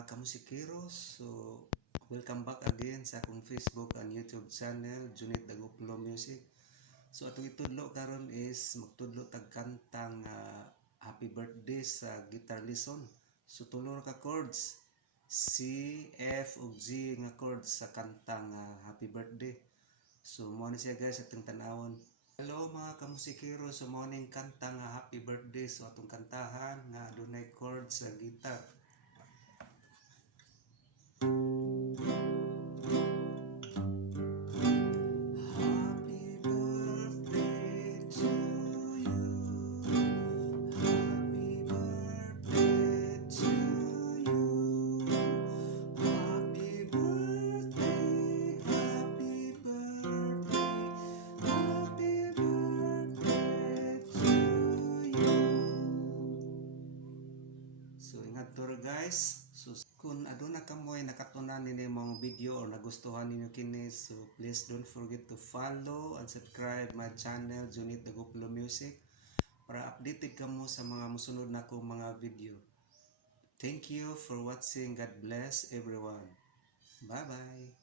mga kamusikero. So, welcome back again sa akong Facebook and YouTube channel, Junit Dagoplo Music. So, atong itudlo karon is magtudlo tag kantang Happy Birthday sa guitar lesson. So, tulo ka chords, C, F, ug G nga chords sa kantang Happy Birthday. So, mo na siya guys atong tanawon. Hello mga kamusikero, so mo ning kanta nga Happy Birthday. So atong kantahan nga adunay chords sa guitar. Happy birthday to you. Happy birthday to you. Happy birthday, happy birthday, happy birthday to you. So ingat to guys. So kung aduna ka mo'y nakatunan nini mga video or nagustuhan ninyo kini, so please don't forget to follow and subscribe my channel Junit Dagoplo Music para updated ka mo sa mga musunod na kong mga video. Thank you for watching. God bless everyone. Bye bye.